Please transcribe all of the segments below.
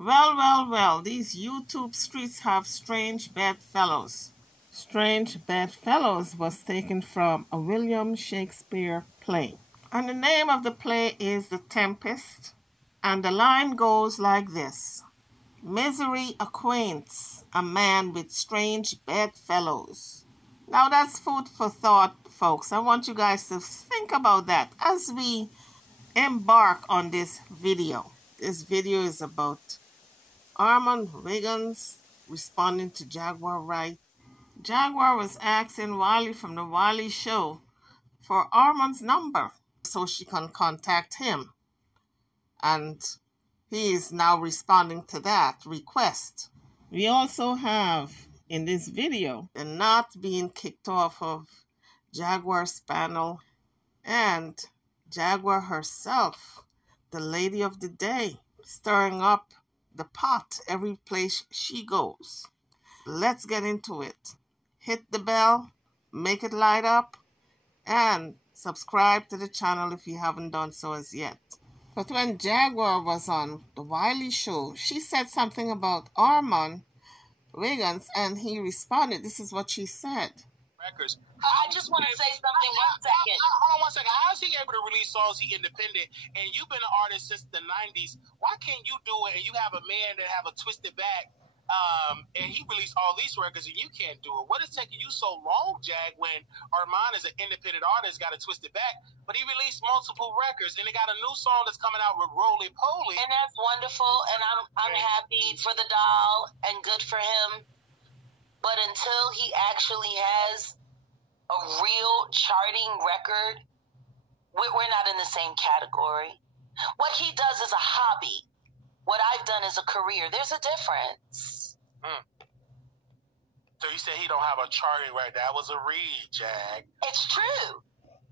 Well, well, well, these YouTube streets have strange bedfellows. Strange Bedfellows was taken from a William Shakespeare play. And the name of the play is The Tempest. And the line goes like this: Misery acquaints a man with strange bedfellows. Now that's food for thought, folks. I want you guys to think about that as we embark on this video. This video is about Armand Wiggins responding to Jaguar right. Jaguar was asking Wiley from the Wiley show for Armand's number so she can contact him. And he is now responding to that request. We also have in this video the not being kicked off of Jaguar's panel and Jaguar herself, the lady of the day, stirring up the pot every place she goes. Let's get into it. Hit the bell, make it light up, and subscribe to the channel if you haven't done so as yet. But when Jaguar was on the Wiley show, she said something about Armand Wiggins, and he responded. This is what she said. Records. I just want to say something. 1 second. Hold on 1 second. How is he able to release songs? He independent, and you've been an artist since the '90s. Why can't you do it? And you have a man that have a twisted back, and he released all these records, and you can't do it. What is taking you so long, Jag? When Armand is an independent artist, got a twisted back, but he released multiple records, and he got a new song that's coming out with Roly Poly, and that's wonderful. And I'm happy for the doll and good for him. But until he actually has a real charting record, we're not in the same category. What he does is a hobby. What I've done is a career. There's a difference. So you said he don't have a charting right? That was a read, Jag. It's true.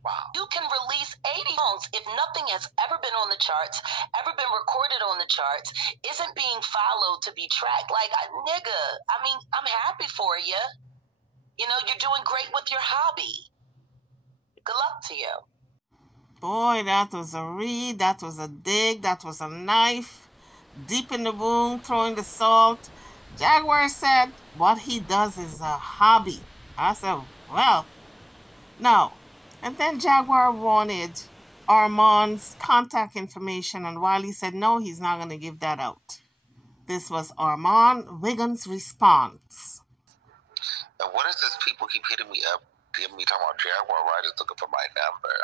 Wow. You can release 80 songs if nothing has ever been on the charts, ever been recorded on the charts, isn't being followed to be tracked. Like, nigga, I mean, I'm happy for you. You know, you're doing great with your hobby. Good luck to you. Boy, that was a read, that was a dig, that was a knife, deep in the wound, throwing the salt. Jaguar said what he does is a hobby. I said, well, no. And then Jaguar wanted Armand's contact information, and Wiley said no, he's not going to give that out. This was Armand Wiggins' response. And what is this people keep hitting me up, giving me talking about Jaguar Wright is looking for my number?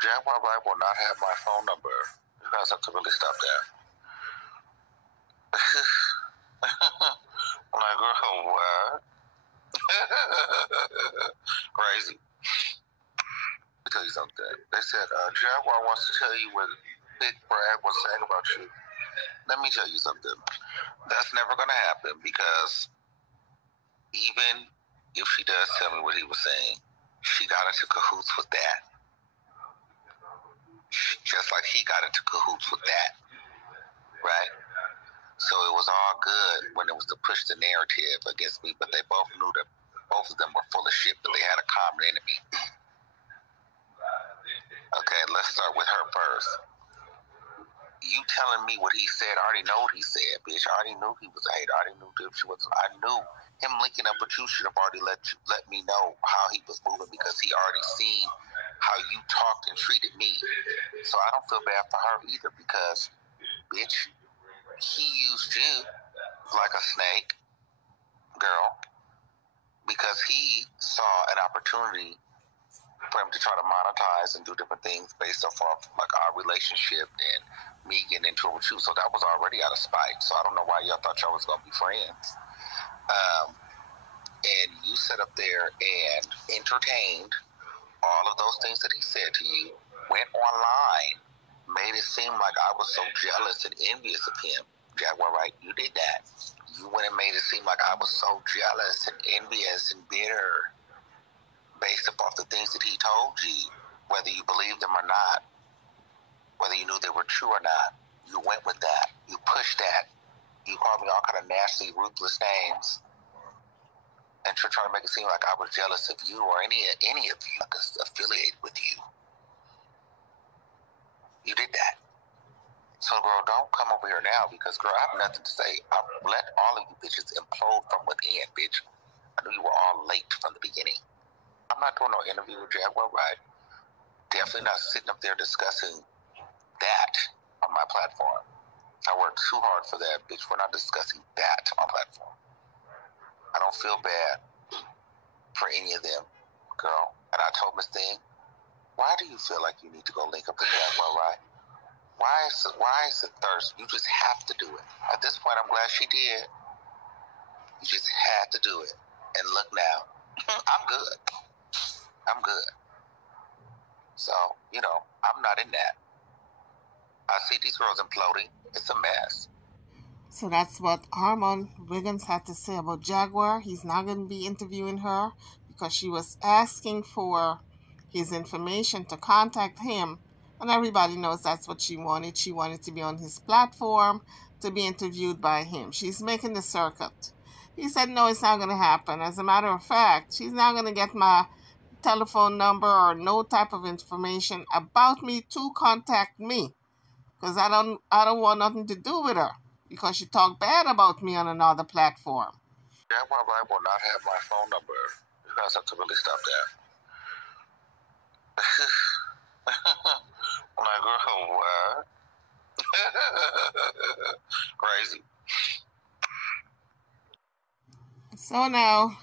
Jaguar Wright will not have my phone number. You guys have to really stop that. I'm like, girl, what? Crazy. Let me tell you something. They said, Jaguar wants to tell you what Big Brad was saying about you. Let me tell you something. That's never going to happen, because even if she does tell me what he was saying, she got into cahoots with that. Just like he got into cahoots with that. Right? So it was all good when it was to push the narrative against me, but they both knew that both of them were full of shit, but they had a common enemy. Okay, let's start with her first. You telling me what he said, I already know what he said, bitch. I already knew he was a hater. I already knew that she was. I knew him linking up with you should have already let me know how he was moving, because he already seen how you talked and treated me. So I don't feel bad for her either, because, bitch, he used you like a snake, girl, because he saw an opportunity for him to try to monetize and do different things based off of like our relationship and me getting into it with you. So that was already out of spite. So I don't know why y'all thought y'all was gonna be friends. And you sat up there and entertained all of those things that he said to you, went online, made it seem like I was so jealous and envious of him. Jaguar, right? You did that. You went and made it seem like I was so jealous and envious and bitter, based upon the things that he told you, whether you believed them or not, whether you knew they were true or not. You went with that. You pushed that. You called me all kind of nasty, ruthless names, and you're trying to make it seem like I was jealous of you or any of you affiliated with you. You did that. So, girl, don't come over here now because, girl, I have nothing to say. I'll let all of you bitches implode from within, bitch. I knew you were all late from the beginning. I'm not doing no interview with Jaguar, right? Definitely not sitting up there discussing that on my platform. I worked too hard for that, bitch. We're not discussing that on platform. I don't feel bad for any of them, girl. And I told Miss Thing, why do you feel like you need to go link up with Jaguar, right? Why is it thirst? You just have to do it. At this point, I'm glad she did. You just had to do it. And look now. I'm good. I'm good. So, you know, I'm not in that. I see these girls imploding. It's a mess. So that's what Harmon Wiggins had to say about Jaguar. He's not going to be interviewing her because she was asking for his information to contact him. And everybody knows that's what she wanted. She wanted to be on his platform, to be interviewed by him. She's making the circuit. He said, no, it's not going to happen. As a matter of fact, she's not going to get my telephone number or no type of information about me to contact me. Because I don't want nothing to do with her. Because she talked bad about me on another platform. Jaguar I will not have my phone number. You guys have to really stop that. I'm like, girl, what? Crazy. So now,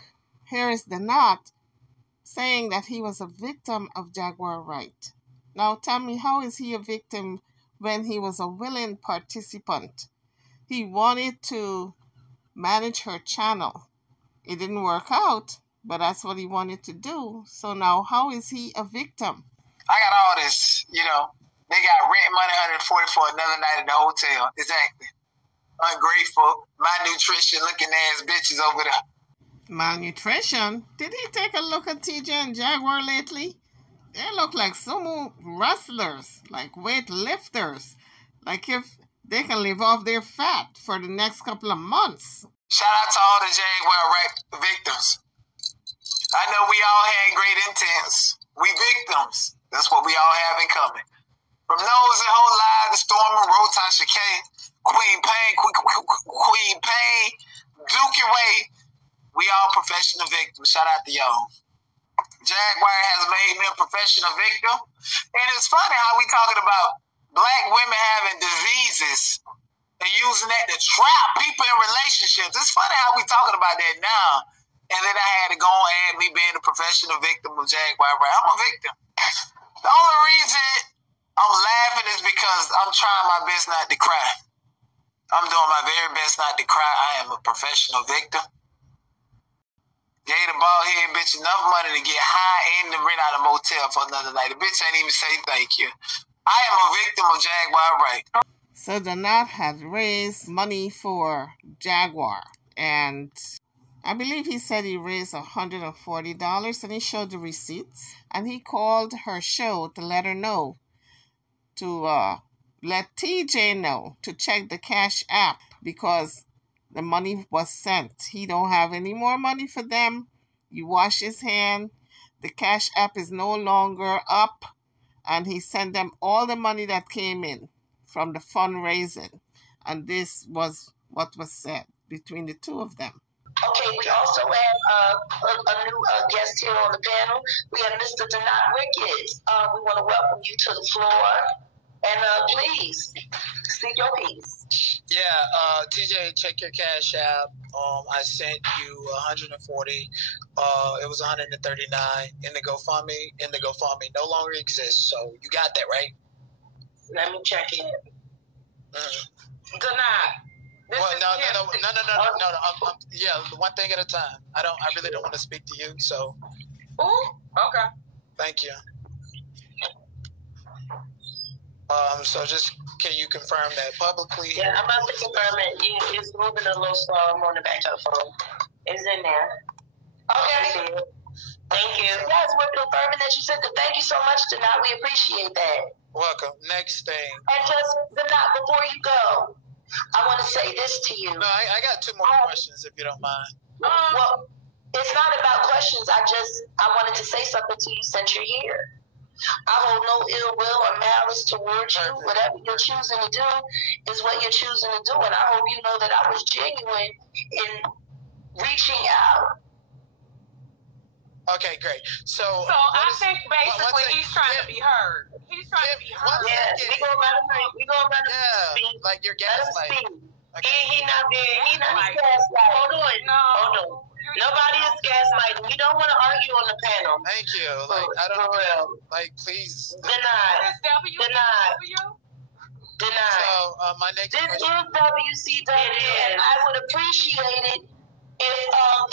here is the knot saying that he was a victim of Jaguar Wright. Now tell me, how is he a victim when he was a willing participant? He wanted to manage her channel. It didn't work out, but that's what he wanted to do. So now, how is he a victim? I got all this, you know. They got rent money, 140 for another night at the hotel. Exactly. Ungrateful, malnutrition looking ass bitches over there. Malnutrition? Did he take a look at TJ and Jaguar lately? They look like sumo wrestlers, like weightlifters. Like if they can live off their fat for the next couple of months. Shout out to all the Jaguar Wright victims. I know we all had great intents. We victims. That's what we all have in common. From Nose and Whole Live, the Stormer, Rotan Chicane, Queen Pain, Dookie Way. We all professional victims. Shout out to y'all. Jaguar has made me a professional victim. And it's funny how we talking about black women having diseases and using that to trap people in relationships. It's funny how we talking about that now. And then I had to go and add me being a professional victim of Jaguar. I'm a victim. The only reason I'm laughing is because I'm trying my best not to cry. I'm doing my very best not to cry. I am a professional victim. Gave the bald head bitch enough money to get high and to rent out a motel for another night. The bitch ain't even say thank you. I am a victim of Jaguar Wright. So the knot had raised money for Jaguar, and I believe he said he raised $140, and he showed the receipts, and he called her show to let her know, to let TJ know to check the Cash App because the money was sent. He don't have any more money for them. You wash his hand. The Cash App is no longer up, and he sent them all the money that came in from the fundraising. And this was what was said between the two of them. Okay, we also have a new guest here on the panel. We have Mr. Denot Ricketts. We want to welcome you to the floor. And please, speak your piece. Yeah, TJ, check your Cash App. I sent you 140. It was 139 in the GoFundMe. And the GoFundMe no longer exists. So you got that, right? Let me check it. Denot. No. Yeah, one thing at a time. I really don't want to speak to you. So. Ooh, okay. Thank you. So just can you confirm that publicly? Yeah, I'm about to confirm it. It's moving a little slow. I'm on the back of the phone. It's in there. Okay. Thank you. Yes, we're confirming that you said that. Thank you so much, Denot. We appreciate that. Welcome. Next thing. And just, Denot, before you go, I want to say this to you. No, I got two more questions, if you don't mind. Well, it's not about questions. I wanted to say something to you since you're here. I hold no ill will or malice towards you. Whatever you're choosing to do is what you're choosing to do. And I hope you know that I was genuine in reaching out. Okay, great. So I think basically he's trying to be heard. He's trying to be heard. Yeah, we gonna let him speak. Like you're gaslighting. Okay. He not gaslighting. Hold on. Nobody is gaslighting. We don't want to argue on the panel. Thank you. Like I don't know. Like please. Denied. So my next question. This is WCW, and I would appreciate it if,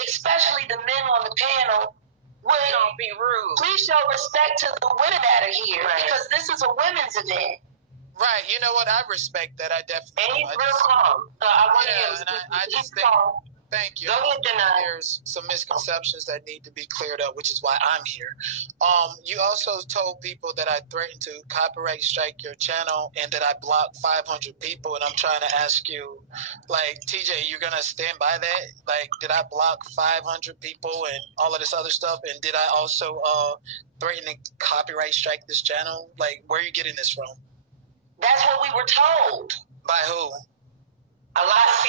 especially the men on the panel, would don't be rude. Please show respect to the women that are here, because this is a women's event. Right. You know what? I respect that. I definitely. And he's real calm. So I want to hear. I just think. Thank you. There's some misconceptions that need to be cleared up, which is why I'm here. You also told people that I threatened to copyright strike your channel and that I blocked 500 people. And I'm trying to ask you, like, TJ, you're going to stand by that? Like, did I block 500 people and all of this other stuff? And did I also threaten to copyright strike this channel? Like, where are you getting this from? That's what we were told. By who? A lot of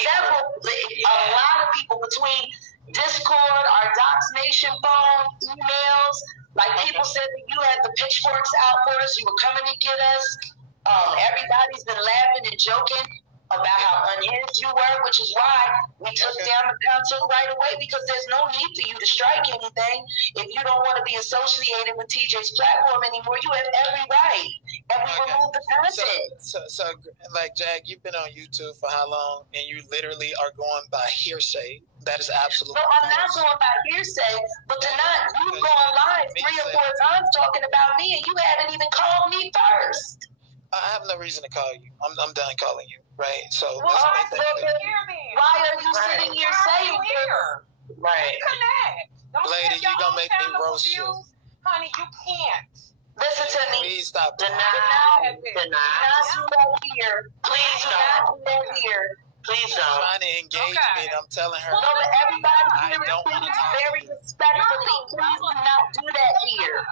people between Discord, our Docs Nation phone, emails. Like people said that you had the pitchforks out for us. You were coming to get us. Everybody's been laughing and joking about how unhinged you were, which is why we took down the content right away, because there's no need for you to strike anything. If you don't want to be associated with TJ's platform anymore, you have every right. And we removed the content. So, like, Jag, you've been on YouTube for how long? And you literally are going by hearsay. That is absolutely No, I'm not going by hearsay, but you've gone live 3 or 4 times talking about me, and you haven't even called me first. I have no reason to call you. I'm done calling you, right? So why are you sitting here saying here? Right. Connect. Lady, you gonna make me roast you. Honey, you can't. Listen to me. Please stop. Deny. Please do that here. Please don't. Please don't. She's trying to engage me, and I'm telling her. No, but everybody here is very respectfully. Please do not do that here.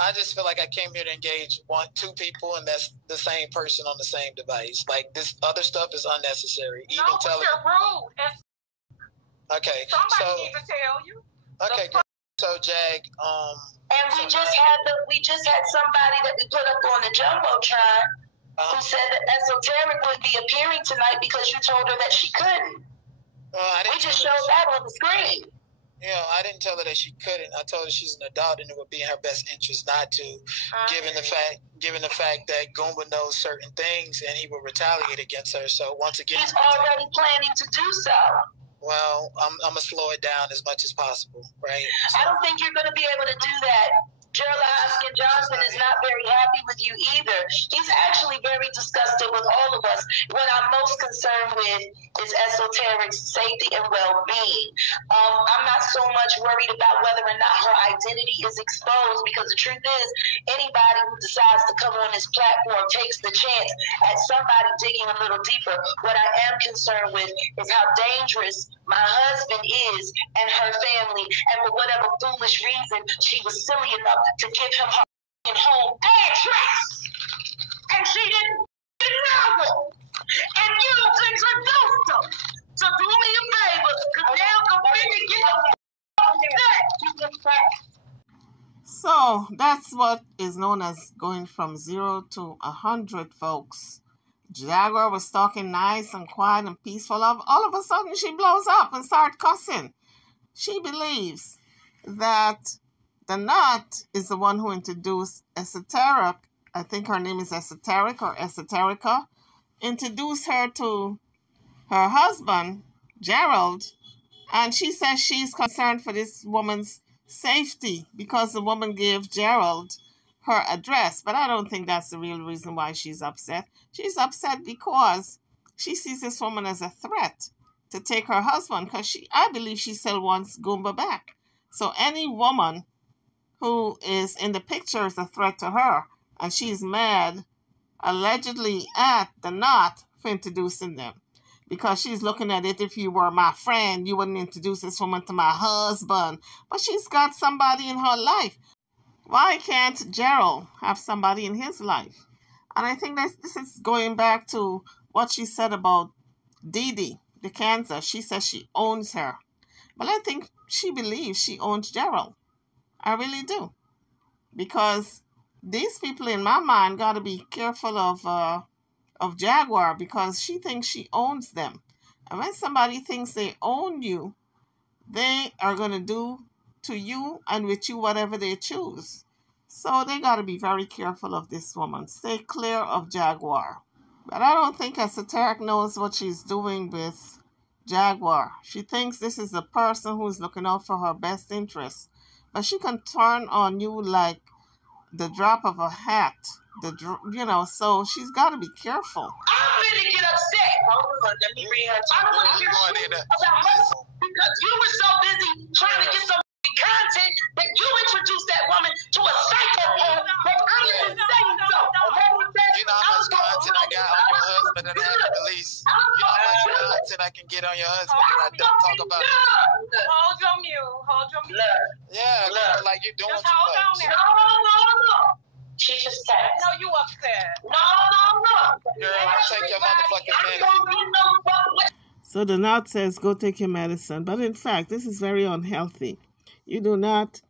I just feel like I came here to engage 2 people, and that's the same person on the same device. Like, this other stuff is unnecessary. You're rude. Okay. Somebody needs to tell you. Okay, great. So, Jag, and we just had somebody that we put up on the Jumbotron who said that Esoteric would be appearing tonight because you told her that she couldn't. We just showed that on the screen. Yeah, I didn't tell her that she couldn't. I told her she's an adult and it would be in her best interest not to, given the fact that Goomba knows certain things and he will retaliate against her. So once again, he's already planning to do so. Well, I'm gonna slow it down as much as possible, right? So, I don't think you're gonna be able to do that. Gerald Hoskin Johnson is not very happy with you either. He's actually very disgusted with all of us. What I'm most concerned with is Esoteric's safety and well-being. I'm not so much worried about whether or not her identity is exposed, because the truth is, anybody who decides to come on this platform takes the chance at somebody digging a little deeper. What I am concerned with is how dangerous my husband is and her family, and for whatever foolish reason she was silly enough to give him her home address, and she didn't know it, and you introduced her. So do me a favor, because now I'm finna get that. So that's what is known as going from 0 to 100, folks. Jaguar was talking nice and quiet and peaceful. All of a sudden, she blows up and starts cussing. She believes that the Nut is the one who introduced Esoteric. I think her name is Esoteric or Esoterica. Introduced her to her husband, Gerald. And she says she's concerned for this woman's safety because the woman gave Gerald her address. But I don't think that's the real reason why she's upset. She's upset because she sees this woman as a threat to take her husband, because I believe she still wants Goomba back. So any woman who is in the picture is a threat to her, and she's mad allegedly at the Nut for introducing them, because she's looking at it, if you were my friend, you wouldn't introduce this woman to my husband. But she's got somebody in her life. Why can't Gerald have somebody in his life? And I think this is going back to what she said about Dee Dee, the cancer. She says she owns her. But I think she believes she owns Gerald. I really do. Because these people in my mind got to be careful of Jaguar because she thinks she owns them. And when somebody thinks they own you, they are going to do to you and with you whatever they choose. So they got to be very careful of this woman. Stay clear of Jaguar. But I don't think Esoteric knows what she's doing with Jaguar. She thinks this is a person who's looking out for her best interests. But she can turn on you like the drop of a hat. So she's got to be careful. I'm going to get upset. Hold on, let me read her. I don't want to hear shit about her because you were so busy trying to get some content that you introduced that woman to a psychopath that I didn't say so. You know how much content I got on your husband that I haven't released? You know how much content I can get on your husband that I don't talk about? Hold your mute. Yeah, like you're doing just too hold much. No. She just said. No, you upset. No. Girl, I'll take your motherfucking medicine. So the knot says, go take your medicine. But in fact, this is very unhealthy. You do not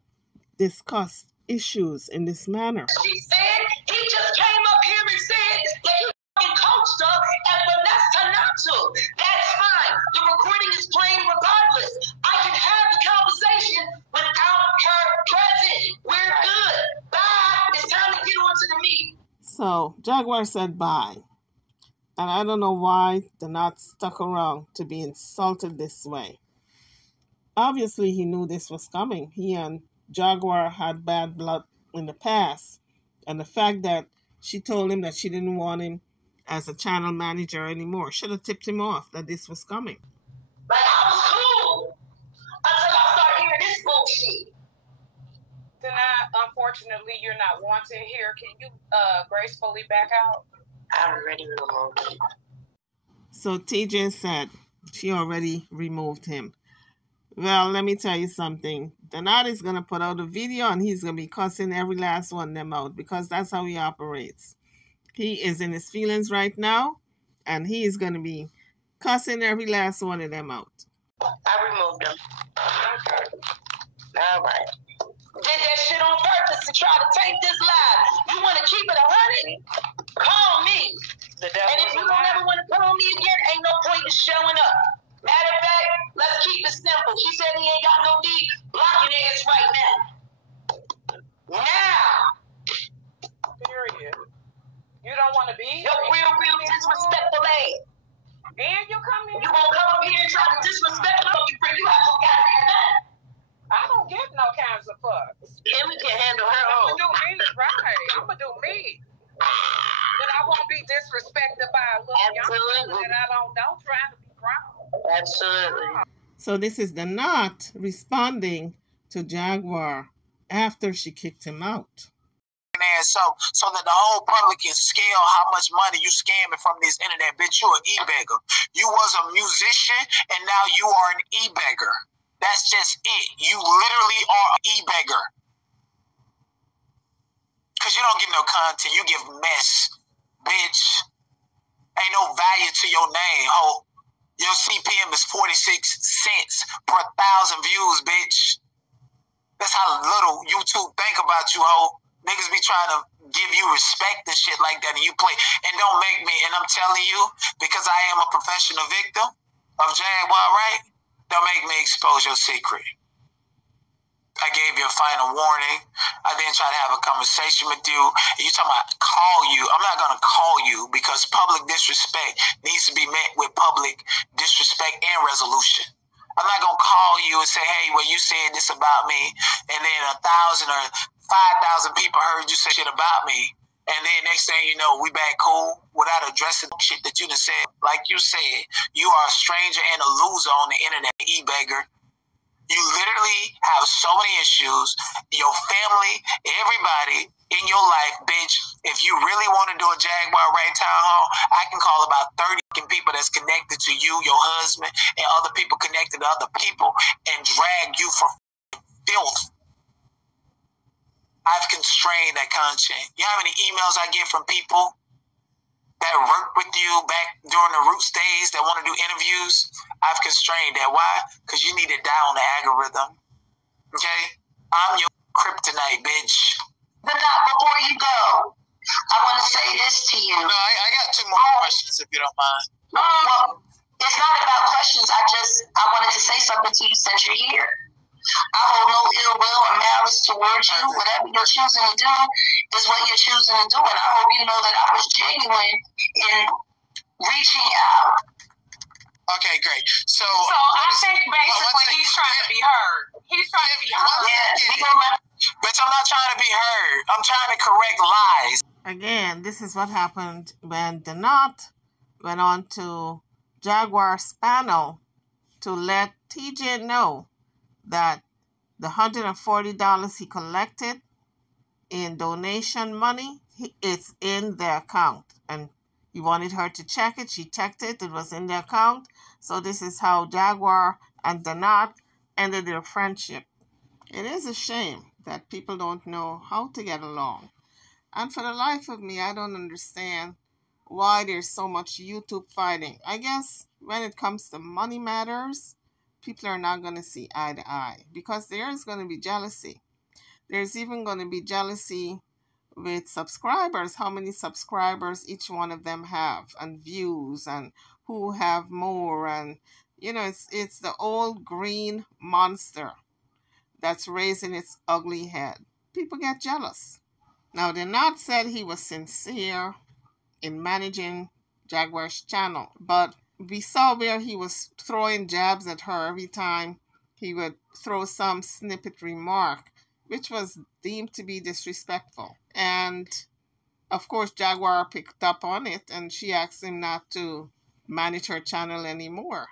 discuss issues in this manner. She said he just came up here and said that you coached her and finessed her not to. That's fine. The recording is playing regardless. I can have the conversation without her present. We're good. Bye. It's time to get on to the meat. So Jaguar said bye. And I don't know why the knot stuck around to be insulted this way. Obviously, he knew this was coming. He and Jaguar had bad blood in the past. And the fact that she told him that she didn't want him as a channel manager anymore should have tipped him off that this was coming. Like, I was cool until I started hearing this bullshit. Tonight, unfortunately, you're not wanted here. Can you gracefully back out? I already removed him. So TJ said she already removed him. Well, let me tell you something. Donat is going to put out a video and he's going to be cussing every last one of them out because that's how he operates. He is in his feelings right now and he is going to be cussing every last one of them out. I removed him. All right. Did that shit on purpose to try to take this live. You want to keep it 100? Call me. And if you don't ever want to call me again, ain't no point in showing up. Matter of fact, let's keep it simple. She said he ain't got no need. Block your ass right now. Now. Period. You don't want to be Your real disrespectful ass. And you come in. You gonna come up here and try to disrespect me? You have some goddamn time. I don't give no kinds of fucks. And we can handle her I'm own. gonna do me, right? I'm gonna do me. But I won't be disrespected by a little young that I don't try to be proud. Absolutely. So this is the knot responding to Jaguar after she kicked him out. So that the whole public can scale how much money you scamming from this internet, bitch. You an e-beggar. You was a musician and now you are an e-beggar. That's just it. You literally are an e-beggar. Cause you don't get no content. You give mess, bitch. Ain't no value to your name, ho. Your CPM is 46 cents per 1,000 views, bitch. That's how little YouTube think about you, ho. Niggas be trying to give you respect and shit like that, and you play. And don't make me, and I'm telling you, because I am a professional victim of Jaguar, right? Don't make me expose your secret. I gave you a final warning. I didn't try to have a conversation with you. You talking about call you. I'm not going to call you because public disrespect needs to be met with public disrespect and resolution. I'm not going to call you and say, hey, well, you said this about me. And then 1,000 or 5,000 people heard you say shit about me. And then next thing you know, we back cool without addressing shit that you done said. Like you said, you are a stranger and a loser on the internet, e-beggar. You literally have so many issues. Your family, everybody in your life, bitch. If you really want to do a Jaguar Right Town Hall, I can call about 30 people that's connected to you, your husband, and other people connected to other people and drag you for filth. I've constrained that content. You know how many emails I get from people that worked with you back during the Roots days that want to do interviews? I've constrained that. Why? Because you need to dial the algorithm. Okay? I'm your kryptonite, bitch. But not before you go. I want to say this to you. No, I got two more questions, if you don't mind. Well, it's not about questions. I wanted to say something to you since you're here. I hold no ill will or malice towards you. Whatever you're choosing to do is what you're choosing to do. And I hope you know that I was genuine in reaching out. Okay, great. So I think basically he's trying to be heard. He's trying to be heard. Yeah, but I'm not trying to be heard. I'm trying to correct lies. Again, this is what happened when Donat went on to Jaguar's panel to let TJ know that the $140 he collected in donation money, it's in the account. And he wanted her to check it. She checked it. It was in the account. So this is how Jaguar and Donat ended their friendship. It is a shame that people don't know how to get along. And for the life of me, I don't understand why there's so much YouTube fighting. I guess when it comes to money matters, people are not going to see eye to eye because there is going to be jealousy. There's even going to be jealousy with subscribers, how many subscribers each one of them have, and views, and who have more. And, you know, it's the old green monster that's raising its ugly head. People get jealous. Now, Donat said he was sincere in managing Jaguar's channel, but we saw where he was throwing jabs at her every time he would throw some snippet remark, which was deemed to be disrespectful. And, of course, Jaguar picked up on it, and she asked him not to manage her channel anymore.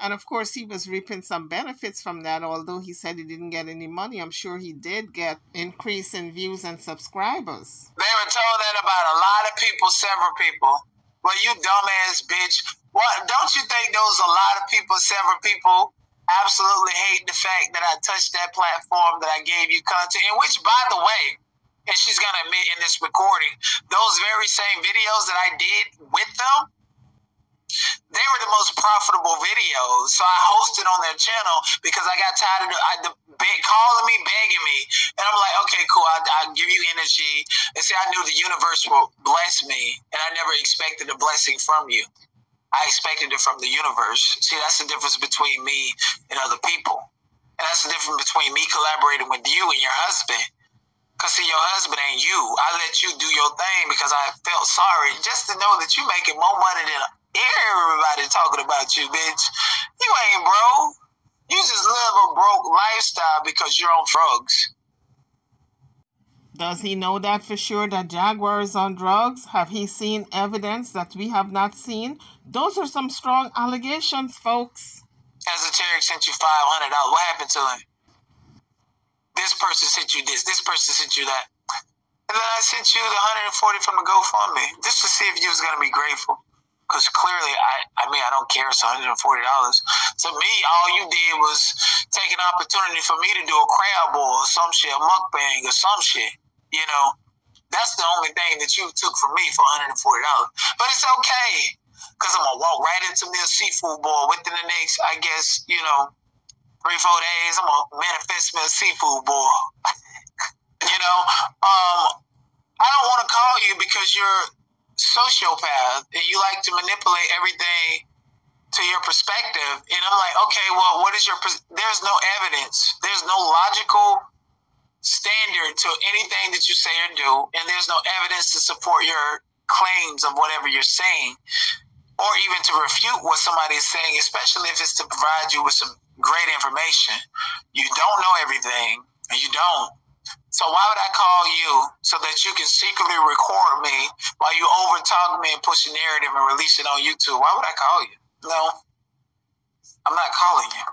And, of course, he was reaping some benefits from that, although he said he didn't get any money. I'm sure he did get increase in views and subscribers. They were told that about a lot of people, several people. Well, you dumbass bitch. What? Don't you think those a lot of people, several people, absolutely hate the fact that I touched that platform, that I gave you content, in which, by the way, and she's going to admit in this recording, those very same videos that I did with them, they were the most profitable videos. So I hosted on their channel because I got tired of calling me, begging me. And I'm like, okay, cool, I'll give you energy. And see, I knew the universe would bless me, and I never expected a blessing from you. I expected it from the universe. See, that's the difference between me and other people. And that's the difference between me collaborating with you and your husband. Because, see, your husband ain't you. I let you do your thing because I felt sorry just to know that you making more money than everybody talking about you, bitch. You ain't broke. You just live a broke lifestyle because you're on drugs. Does he know that for sure, that Jaguar is on drugs? Have he seen evidence that we have not seen? Those are some strong allegations, folks. Esoteric sent you $500. What happened to him? This person sent you this. This person sent you that. And then I sent you the $140 from the GoFundMe just to see if you was going to be grateful. Because clearly, I don't care. It's $140. To me, all you did was take an opportunity for me to do a crab boil or some shit, a mukbang or some shit. You know, that's the only thing that you took from me for $140. But it's okay, because I'm going to walk right into me a seafood boil within the next, I guess, 3-4 days. I'm going to manifest me a seafood boil. I don't want to call you because you're sociopath and you like to manipulate everything to your perspective. And I'm like, okay, well, what is there's no evidence. There's no logical standard to anything that you say or do. And there's no evidence to support your claims of whatever you're saying, or even to refute what somebody is saying, especially if it's to provide you with some great information. You don't know everything, and you don't. So why would I call you so that you can secretly record me while you overtalk me and push a narrative and release it on YouTube? Why would I call you? No, I'm not calling you.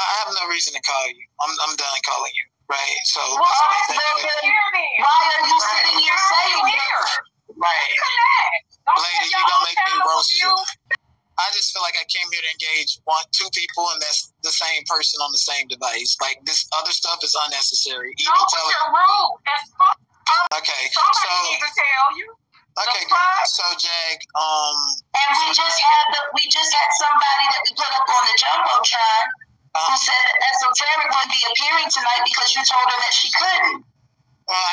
I have no reason to call you. I'm done calling you, right? So why are you sitting here saying that? Right. Lady, you gonna make me roast you. I just feel like I came here to engage two people, and that's the same person on the same device. Like, this other stuff is unnecessary. No, you're rude. That's fine. Okay. Somebody needs to tell you. Okay, good. So, Jag, and we just had somebody that we put up on the Jumbotron who said that Esoteric would be appearing tonight because you told her that she couldn't.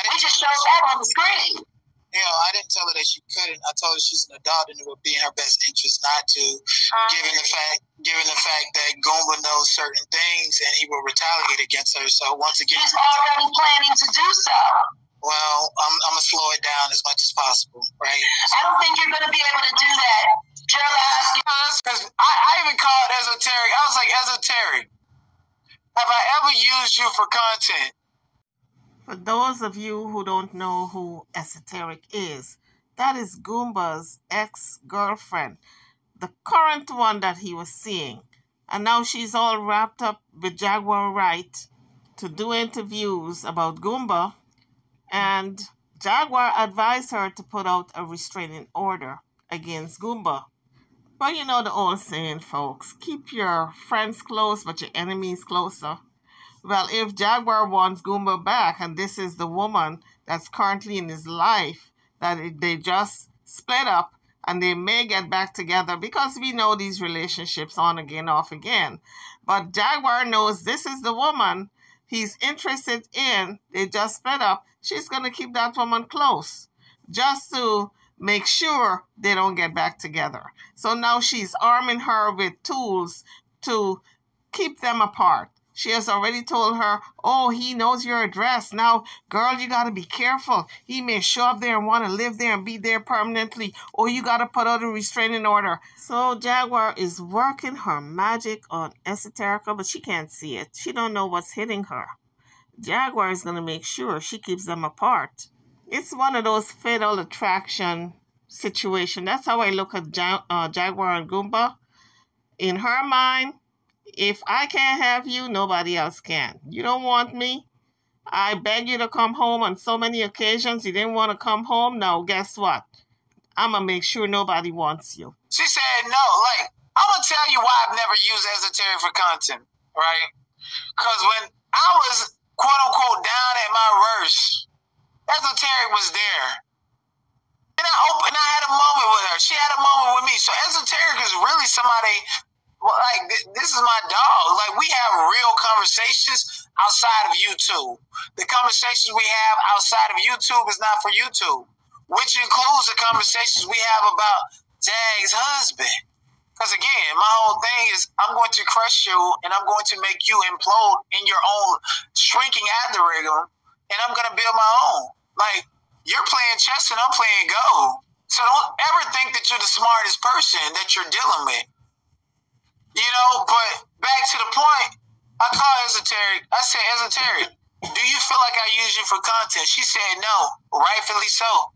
We just showed that on the screen. I didn't tell her that she couldn't. I told her she's an adult and it would be in her best interest not to, given the fact that Goomba knows certain things and he will retaliate against her. So once again, he's already planning to do so. Well, I'm gonna slow it down as much as possible, right? I don't think you're gonna be able to do that. Because I even called Esoteric. I was like, Esoteric, have I ever used you for content? For those of you who don't know who Esoteric is, that is Goomba's ex-girlfriend, the current one that he was seeing. And now she's all wrapped up with Jaguar right to do interviews about Goomba. And Jaguar advised her to put out a restraining order against Goomba. But you know the old saying, folks, keep your friends close but your enemies closer. Well, if Jaguar wants Goomba back, and this is the woman that's currently in his life, that they just split up and they may get back together, because we know these relationships on again, off again. But Jaguar knows this is the woman he's interested in. They just split up. She's going to keep that woman close just to make sure they don't get back together. So now she's arming her with tools to keep them apart. She has already told her, oh, he knows your address. Now, girl, you got to be careful. He may show up there and want to live there and be there permanently, or you got to put out a restraining order. So Jaguar is working her magic on Esoterica, but she can't see it. She don't know what's hitting her. Jaguar is going to make sure she keeps them apart. It's one of those fatal attraction situation. That's how I look at Jaguar and Goomba. In her mind, if I can't have you, nobody else can. You don't want me? I beg you to come home on so many occasions. You didn't want to come home. Now, guess what? I'm going to make sure nobody wants you. She said no. Like, I'm going to tell you why I've never used Esoteric for content, right? Because when I was, quote-unquote, down at my worst, Esoteric was there. And I had a moment with her. She had a moment with me. So Esoteric is really somebody... Well, like, this is my dog. Like, we have real conversations outside of YouTube. The conversations we have outside of YouTube is not for YouTube, which includes the conversations we have about Jag's husband. Because, again, my whole thing is I'm going to crush you and I'm going to make you implode in your own shrinking algorithm, and I'm going to build my own. Like, you're playing chess and I'm playing Go. So don't ever think that you're the smartest person that you're dealing with. You know, but back to the point, I called Esoteric. I said, Esoteric, do you feel like I use you for content? She said no, rightfully so.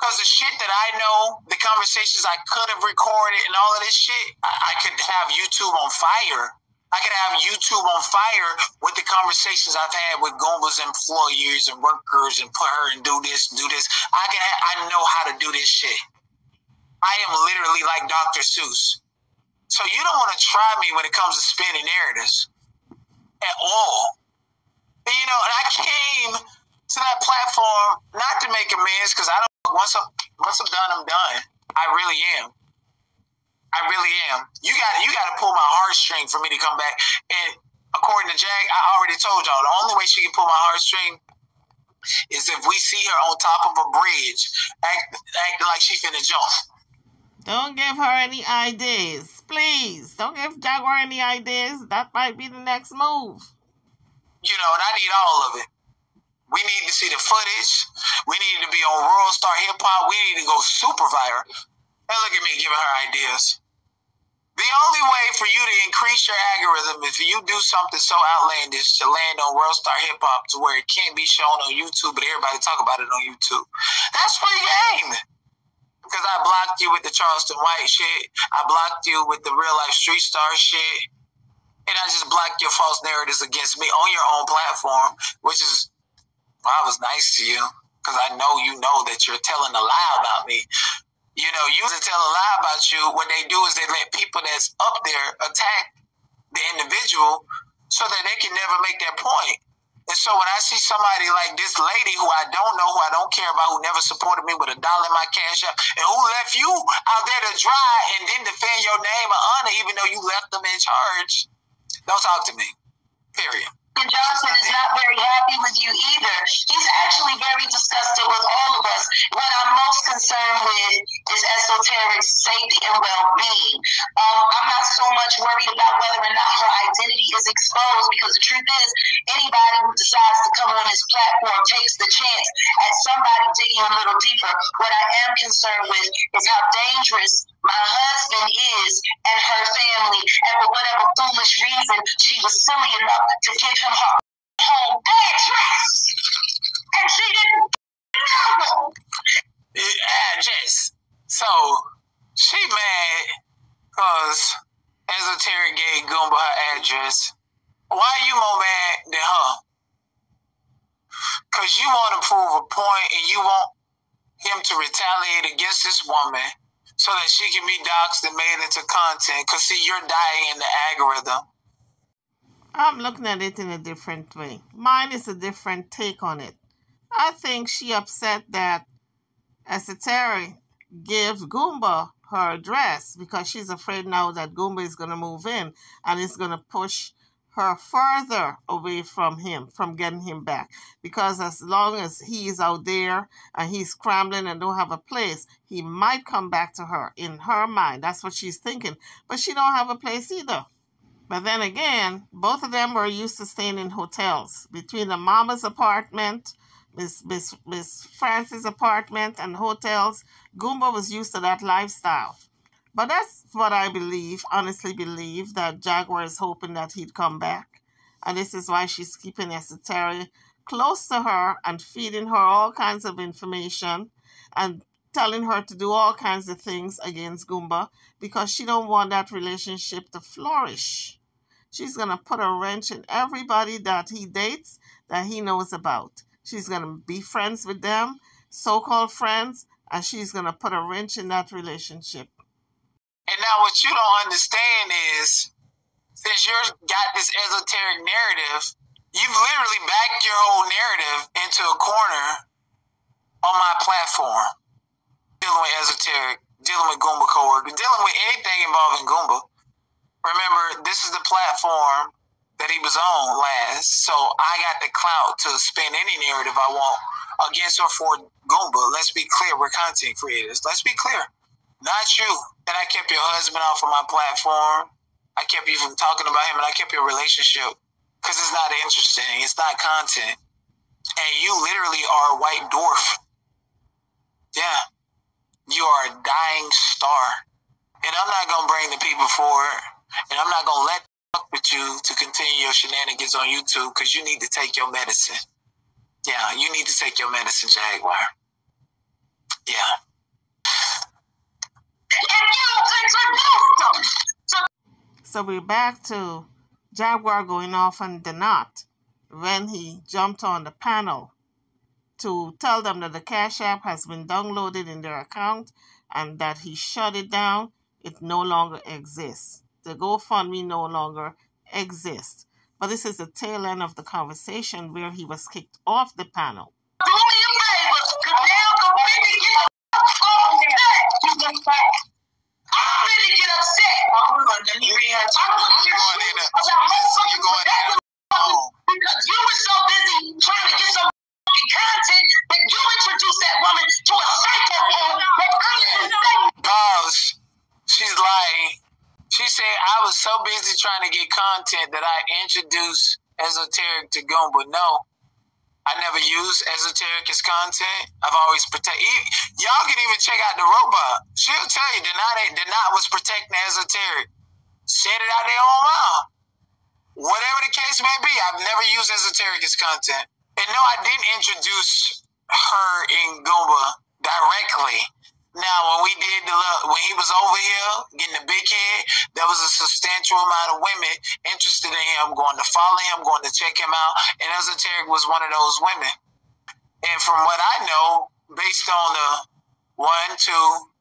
Because the shit that I know, the conversations I could have recorded and all of this shit, I could have YouTube on fire. I could have YouTube on fire with the conversations I've had with Goomba's employers and workers and put her and do this, do this. I know how to do this shit. I am literally like Dr. Seuss. So you don't want to try me when it comes to spinning narratives at all. You know, and I came to that platform not to make amends, because I don't. Once I'm done, I'm done. I really am. You got to pull my heartstring for me to come back. And according to Jag, I already told y'all the only way she can pull my heartstring is if we see her on top of a bridge, acting like she finna jump. Don't give her any ideas. Please, don't give Jaguar any ideas. That might be the next move. You know, and I need all of it. We need to see the footage. We need to be on World Star Hip Hop. We need to go super viral. And look at me giving her ideas. The only way for you to increase your algorithm is if you do something so outlandish to land on World Star Hip Hop to where it can't be shown on YouTube, but everybody talk about it on YouTube. That's free game. Because I blocked you with the Charleston White shit. I blocked you with the real life street star shit. And I just blocked your false narratives against me on your own platform, which is why I was nice to you. Because I know you know that you're telling a lie about me. You know, use to tell a lie about you. What they do is they let people that's up there attack the individual so that they can never make their point. And so when I see somebody like this lady who I don't know, who I don't care about, who never supported me with $1 in my cash app, and who left you out there to dry and didn't defend your name or honor even though you left them in charge, don't talk to me. Period. Johnson is not very happy with you either. He's actually very disgusted with all of us. What I'm most concerned with is Esoteric's safety and well-being. I'm not so much worried about whether or not her identity is exposed, because the truth is, anybody who decides to come on this platform takes the chance at somebody digging a little deeper. What I am concerned with is how dangerous my husband is and her family, and for whatever foolish reason, she was silly enough to give him her home address, and she didn't know. Address. So she mad because Esoteric gave Goomba her address. Why are you more mad than her? Because you want to prove a point and you want him to retaliate against this woman so that she can be doxxed and made into content. Because, see, you're dying in the algorithm. I'm looking at it in a different way. Mine is a different take on it. I think she upset that Esoteric gives Goomba her address because she's afraid now that Goomba is going to move in and it's going to push her further away from him, from getting him back. Because as long as he's out there and he's scrambling and don't have a place, he might come back to her. In her mind, that's what she's thinking. But she don't have a place either. But then again, both of them were used to staying in hotels. Between the mama's apartment, Miss Francis' apartment, and hotels, Goomba was used to that lifestyle. But that's what I believe, honestly believe, that Jaguar is hoping that he'd come back. And this is why she's keeping Esoteric close to her and feeding her all kinds of information and telling her to do all kinds of things against Goomba because she don't want that relationship to flourish. She's going to put a wrench in everybody that he dates that he knows about. She's going to be friends with them, so-called friends, and she's going to put a wrench in that relationship. And now what you don't understand is, since you've got this esoteric narrative, you've literally backed your whole narrative into a corner on my platform. Dealing with esoteric, dealing with Goomba coworker, dealing with anything involving Goomba. Remember, this is the platform that he was on last, so I got the clout to spin any narrative I want against or for Goomba. Let's be clear, we're content creators. Let's be clear. Not you. And I kept your husband off of my platform. I kept you from talking about him, and I kept your relationship because it's not interesting. It's not content. And you literally are a white dwarf. Yeah. You are a dying star. And I'm not going to bring the people forward. And I'm not going to let fuck with you to continue your shenanigans on YouTube because you need to take your medicine. Yeah, you need to take your medicine, Jaguar. Yeah. So we're back to Jaguar going off on the knot when he jumped on the panel to tell them that the Cash App has been downloaded in their account and that he shut it down. It no longer exists. The GoFundMe no longer exists. But this is the tail end of the conversation where he was kicked off the panel. Do me a favor, because now I'm ready to get upset. I'm ready to get upset. Let me read her. I don't want to hear shit about motherfucking protecting because you were so busy trying to get some content that you introduced that woman to a psychopath that I didn't say. Pause. She's lying. She said I was so busy trying to get content that I introduced Esoteric to Goomba. No, I never used Esoteric as content. I've always protected. Y'all can even check out the robot. She'll tell you Denat was protecting Esoteric. Said it out their own mouth. Whatever the case may be, I've never used Esoteric as content. And no, I didn't introduce her in Goomba directly. Now, when he was over here getting the big head, there was a substantial amount of women interested in him, going to follow him, going to check him out, and Esoteric was one of those women. And from what I know, based on the 1, 2,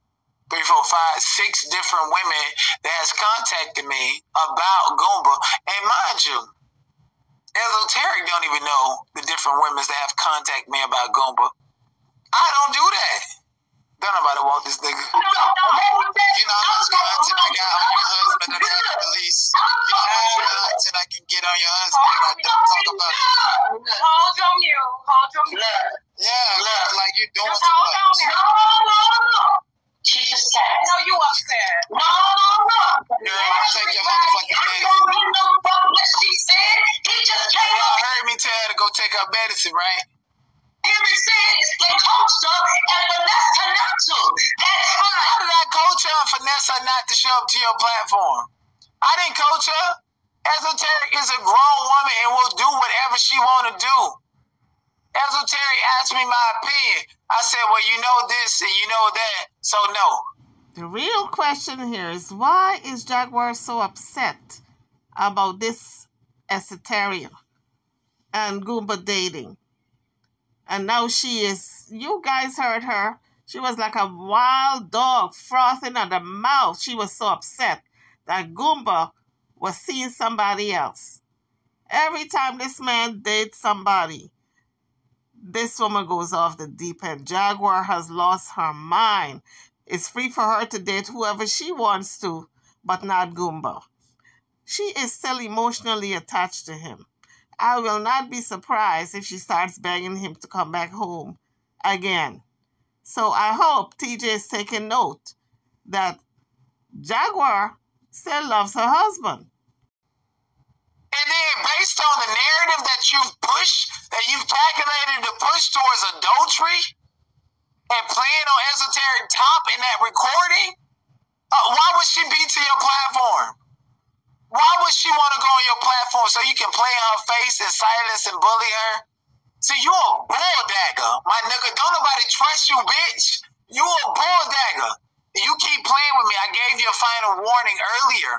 3, 4, 5, 6 different women that has contacted me about Goomba. And mind you, Esoteric don't even know the different women that have contacted me about Goomba. I don't do that. Don't nobody want this nigga. You know how much content I got on your husband that I haven't released. You know how much content I can get on your husband that I don't talk about. Hold on, you. Hold on, you. Yeah, like you doing just too hold much. on now. She just said. No, you upset. No. Girl, I'll take your motherfucking medicine. You know what she said? He just came up. Y'all heard me tell her to go take her medicine, right? Here and said they coached her and finessed her not to. That's fine. How did I coach her and finesse her not to show up to your platform? I didn't coach her. Esoteric is a grown woman and will do whatever she want to do. Esoteric asked me my opinion. I said, well, you know this and you know that, so no. The real question here is, why is Jaguar so upset about this Esoteric and Goomba dating? And now she is, you guys heard her. She was like a wild dog frothing at the mouth. She was so upset that Goomba was seeing somebody else. Every time this man dates somebody, this woman goes off the deep end. Jaguar has lost her mind. It's free for her to date whoever she wants to, but not Goomba. She is still emotionally attached to him. I will not be surprised if she starts begging him to come back home again. So I hope TJ is taking note that Jaguar still loves her husband. And then based on the narrative that you've pushed, that you've calculated to push towards adultery and playing on Esoteric top in that recording, why would she be to your platform? Why would she want to go on your platform so you can play in her face and silence and bully her? See, you a bulldagger, my nigga. Don't nobody trust you, bitch. You a bulldagger. You keep playing with me. I gave you a final warning earlier.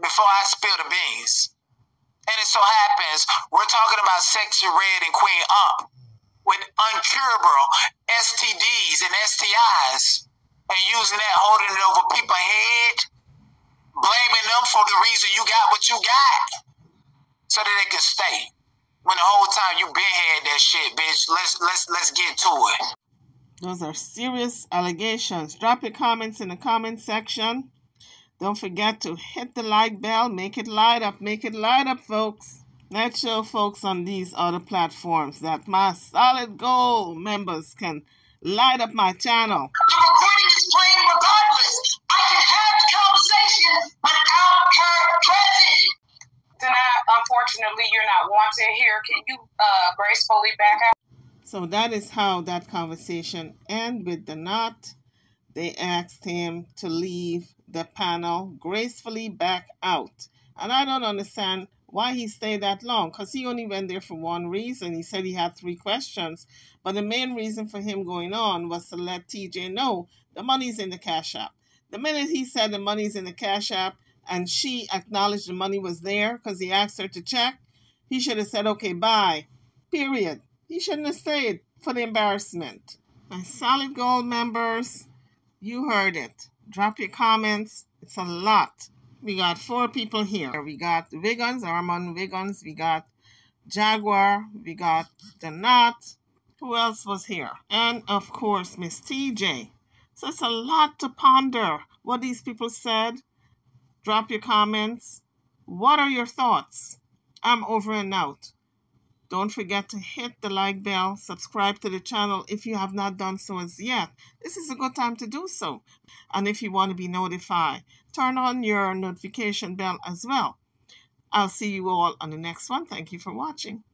Before I spill the beans. And it so happens we're talking about Sexy Red and Queen Up with uncurable STDs and STIs and using that, holding it over people's head, blaming them for the reason you got what you got so that they can stay. When the whole time you been had that shit, bitch. Let's get to it. Those are serious allegations. Drop your comments in the comment section. Don't forget to hit the like bell. Make it light up. Make it light up, folks. Let's show folks on these other platforms that my Solid Gold members can light up my channel. The recording is playing regardless. I can have the conversation without her present. Tonight, unfortunately, you're not wanted here. Can you gracefully back out? So that is how that conversation ended with the knot. They asked him to leave the panel, gracefully back out. And I don't understand why he stayed that long, because he only went there for one reason. He said he had 3 questions. But the main reason for him going on was to let TJ know the money's in the Cash App. The minute he said the money's in the Cash App and she acknowledged the money was there because he asked her to check, he should have said, okay, bye, period. He shouldn't have stayed for the embarrassment. My Solid Gold members, you heard it. Drop your comments. It's a lot. We got 4 people here. We got Wiggins, Armand Wiggins. We got Jaguar. We got The Knot. Who else was here? And, of course, Miss TJ. So it's a lot to ponder what these people said. Drop your comments. What are your thoughts? I'm over and out. Don't forget to hit the like bell, subscribe to the channel if you have not done so as yet. This is a good time to do so. And if you want to be notified, turn on your notification bell as well. I'll see you all on the next one. Thank you for watching.